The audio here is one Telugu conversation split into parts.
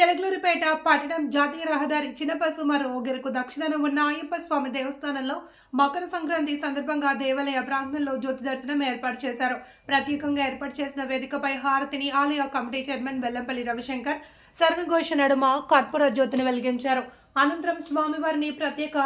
చెలగలూరుపేట పట్టణం జాతీయ రహదారి చిన్నపసుమరు ఓగిరకు దక్షిణాన ఉన్న అయ్యప్ప స్వామి దేవస్థానంలో మకర సంక్రాంతి సందర్భంగా దేవాలయ ప్రాంగణంలో జ్యోతి దర్శనం ఏర్పాటు చేశారు. ప్రత్యేకంగా ఏర్పాటు చేసిన వేదికపై హారతిని ఆలయ కమిటీ చైర్మన్ వెల్లంపల్లి రవిశంకర్ సర్వఘోష నడుమ కర్పూర జ్యోతిని వెలిగించారు. అనంతరం స్వామివారిని ప్రత్యేక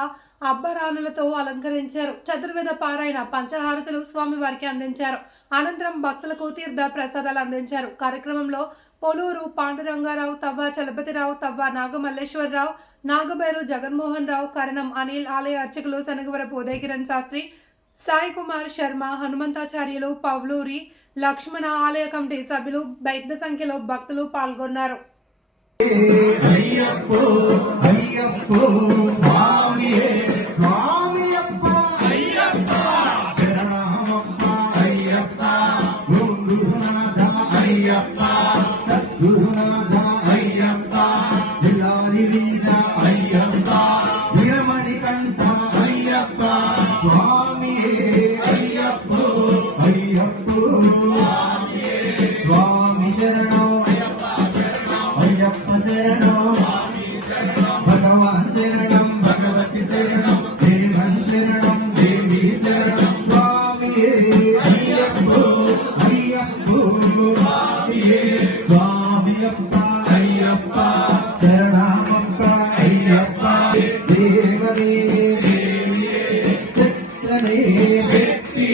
అబ్బరానులతో అలంకరించారు. చతుర్వేద పారాయణ పంచహారతులు స్వామివారికి అందించారు. అనంతరం భక్తులకు తీర్థ ప్రసాదాలు అందించారు. కార్యక్రమంలో పోలూరు పాండురంగారావు తవ్వ చలపతిరావు తవ్వ నాగమల్లేశ్వరరావు నాగబేరు జగన్మోహన్ రావు కరణం అనిల్ ఆలయ అర్చకులు శనగవరపు ఉదయకిరణ్ శాస్త్రి సాయి కుమార్ శర్మ హనుమంతాచార్యులు పవ్లూరి లక్ష్మణ ఆలయ కమిటీ సభ్యులు పెద్ద సంఖ్యలో భక్తులు పాల్గొన్నారు. అయ్యప్పో అయ్యప్పో సద్గురునాథ అయ్యప్ప విలాలి వీర అయ్యప్ప కంఠ అయ్యప్ప வெற்றி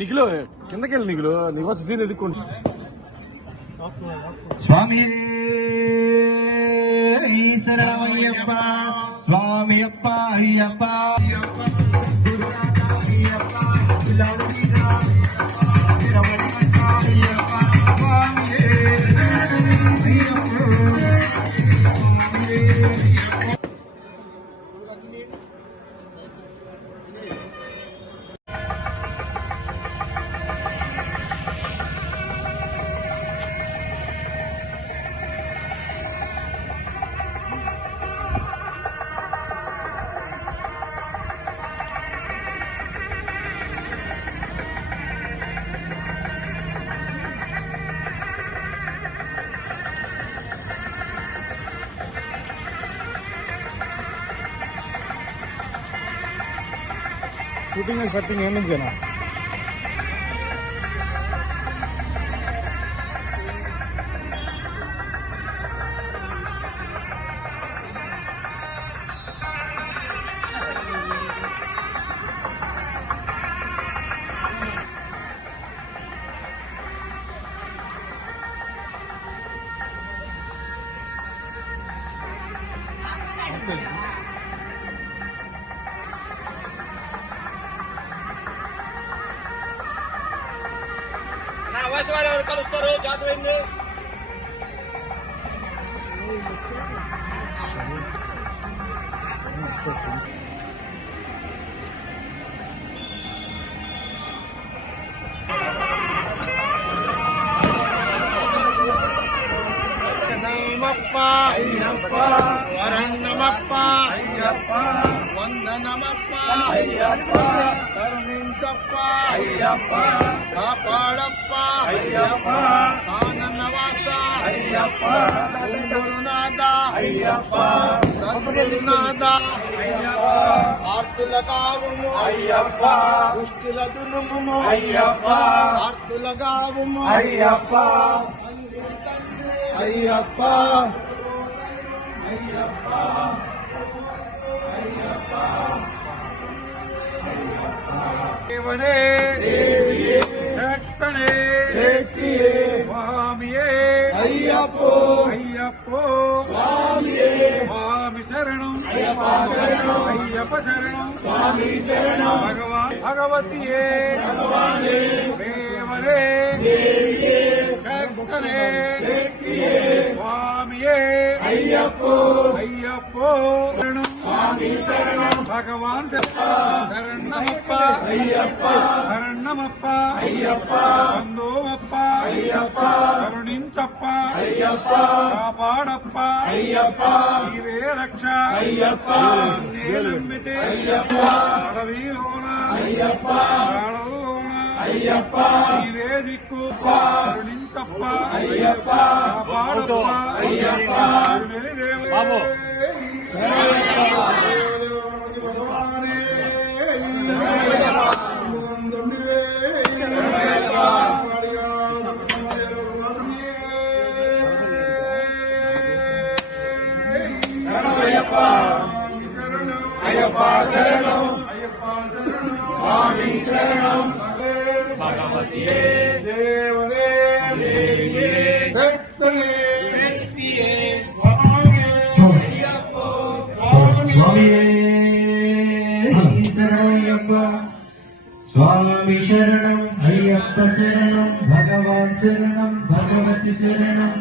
నిఖిలు కిందకెళ్ళి నిఖిలు. నీకో సీన్ ఎదుక్కుంటు స్వామి శరణమయ్యప్ప స్వామి అప్ప Ayyappa Ayyappa shooting and setting ఏం నుంచేనా Thank you. జాతర అయింది అయ్యప్ప వరణమప్ప వందనమప్ప కరుణించప్ప కాపాడప్ప ఆనందవాస గురునాథ సద్గురునాథ ఆర్తుల కావుము అయ్యప్ప దుష్టుల దునుము అయ్యప్ప ఆర్తుల కావుము అయ్యప్ప అయ్యప్ప. అయ్యప్ప. అయ్యప్ప దేవనే. దేవియే. శక్తనే శక్తియే. స్వామియే. అయ్యప్పో. అయ్యప్పో. స్వామియే. స్వామి శరణం. అయ్యప్ప శరణం. అయ్యప్ప శరణం. స్వామి శరణం. భగవాన్ భగవతియే. భగవానే. దేవరే உடனே சுவாமியே. ஐயப்போ. ஐயப்போ. சரணம். பகவான் சரணமப்பா. ஐயப்பா. சரணமப்பா. ஐயப்பா. வந்தோமப்பா ஐயப்பா. கருணிஞ்சப்பா. ஐயப்பா. காப்பாடப்பா. ஐயப்பா. நீவே ரக்ஷா. ஐயப்பா. நம்பிட்டு ஐயப்பா. கடவீலோனா ஐயப்பா. ஐயப்பா. வேதிக்கு லிஞ்சப்பா. ஐயப்பா. பாடப்பா ஐயப்பா. பாபு ஐயப்பா சரணம். சுவாமி சரணம். అయ్యప్ప శరణం స్వామి శరణం భగవతియే దేవదే దేవియే భక్తనే స్వామియే. శరణయ్యప్ప స్వామి శరణం అయ్యప్ప శరణం భగవాన్ శరణం భగవతి శరణం.